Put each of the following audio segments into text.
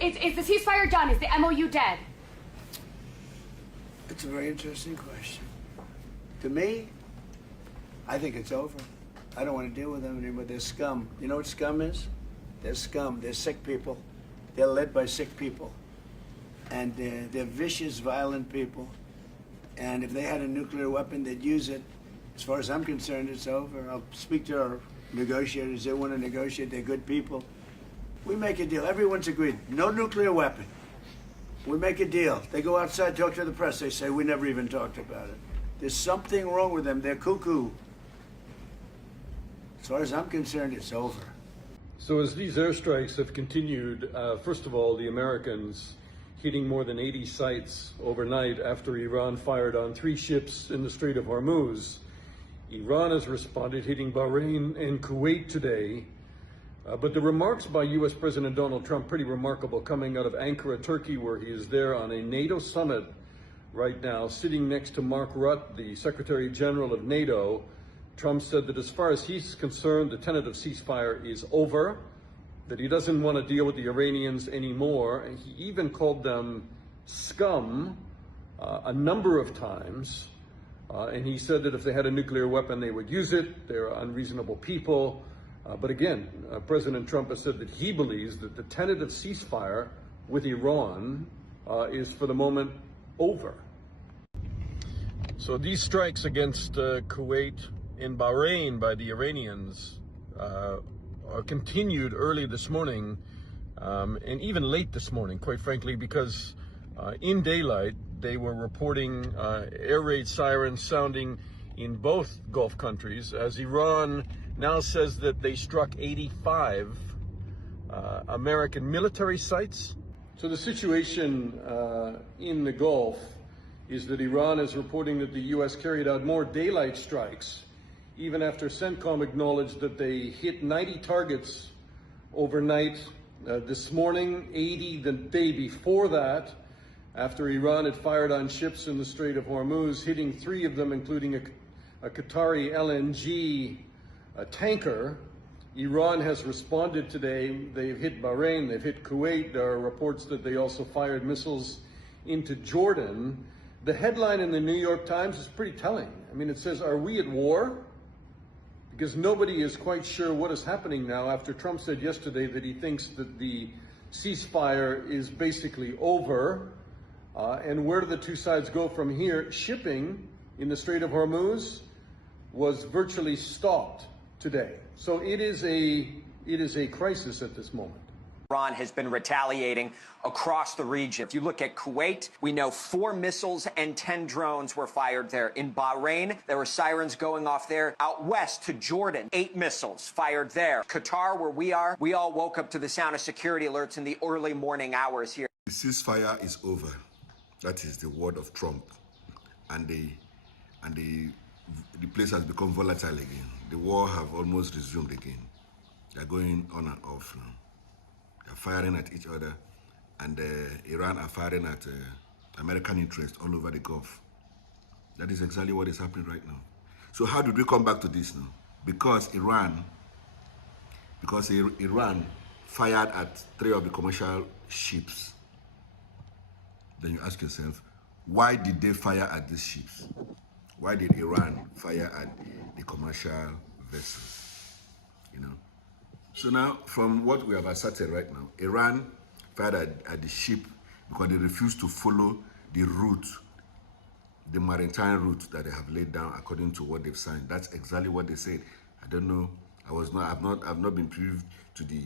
Is the ceasefire done? Is the MOU dead? It's a very interesting question. To me, I think it's over. I don't want to deal with them anymore. They're scum. You know what scum is? They're scum. They're sick people. They're led by sick people. And they're vicious, violent people. And if they had a nuclear weapon, they'd use it. As far as I'm concerned, it's over. I'll speak to our negotiators. They want to negotiate. They're good people. We make a deal. Everyone's agreed. No nuclear weapon. We make a deal. They go outside, talk to the press. They say, we never even talked about it. There's something wrong with them. They're cuckoo. As far as I'm concerned, it's over. So as these airstrikes have continued, first of all, the Americans hitting more than 80 sites overnight after Iran fired on 3 ships in the Strait of Hormuz. Iran has responded, hitting Bahrain and Kuwait today. But the remarks by U.S. President Donald Trump, pretty remarkable, coming out of Ankara, Turkey, where he is there on a NATO summit right now, sitting next to Mark Rutte, the Secretary General of NATO. Trump said that as far as he's concerned, the tentative ceasefire is over, that he doesn't want to deal with the Iranians anymore, and he even called them scum a number of times. And he said that if they had a nuclear weapon, they would use it. They're unreasonable people. But again, President Trump has said that he believes that the tentative ceasefire with Iran is for the moment over. So these strikes against Kuwait and Bahrain by the Iranians are continued early this morning and even late this morning, quite frankly, because in daylight they were reporting air raid sirens sounding in both Gulf countries as Iran now says that they struck 85 American military sites. So the situation in the Gulf is that Iran is reporting that the U.S. carried out more daylight strikes, even after CENTCOM acknowledged that they hit 90 targets overnight this morning, 80 the day before that, after Iran had fired on ships in the Strait of Hormuz, hitting 3 of them, including a Qatari LNG tanker. Iran has responded today. They've hit Bahrain, they've hit Kuwait. There are reports that they also fired missiles into Jordan. The headline in the New York Times is pretty telling. I mean, it says, "Are we at war?" Because nobody is quite sure what is happening now after Trump said yesterday that he thinks that the ceasefire is basically over. And where do the two sides go from here? Shipping in the Strait of Hormuz was virtually stopped today. So it is a crisis at this moment. Iran has been retaliating across the region. If you look at Kuwait, we know 4 missiles and 10 drones were fired there. In Bahrain, there were sirens going off there. Out west to Jordan, 8 missiles fired there. Qatar, where we are, we all woke up to the sound of security alerts in the early morning hours here. The ceasefire is over. That is the word of Trump. And the place has become volatile again. The war have almost resumed again. They're going on and off now. They're firing at each other, and Iran are firing at American interests all over the Gulf. That is exactly what is happening right now. So how did we come back to this now? Because Iran fired at 3 of the commercial ships. Then you ask yourself, why did they fire at these ships? Why did Iran fire at the commercial vessels? You know. So now, from what we have asserted right now, Iran fired at the ship because they refused to follow the route, the maritime route that they have laid down according to what they've signed. That's exactly what they said. I don't know. I've not been privy to the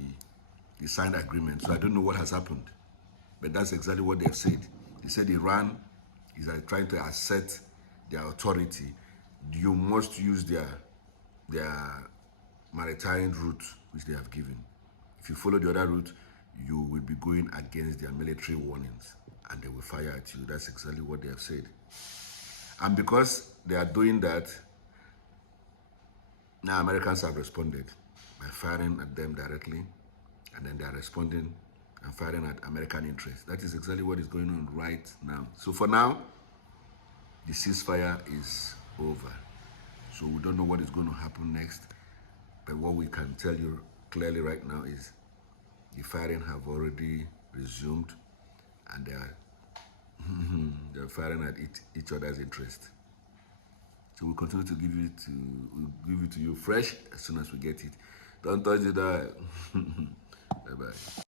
signed agreement, so I don't know what has happened. But that's exactly what they've said. They said Iran is trying to assert their authority. You must use their maritime route which they have given. If you follow the other route, you will be going against their military warnings and they will fire at you. That's exactly what they have said. And because they are doing that, now Americans have responded by firing at them directly, and then they are responding and firing at American interests. That is exactly what is going on right now. So for now, the ceasefire is over. So we don't know what is going to happen next. But what we can tell you clearly right now is the firing have already resumed, and they're firing at each other's interest. So we'll continue to give it to you fresh as soon as we get it. Don't touch the dial. Bye bye.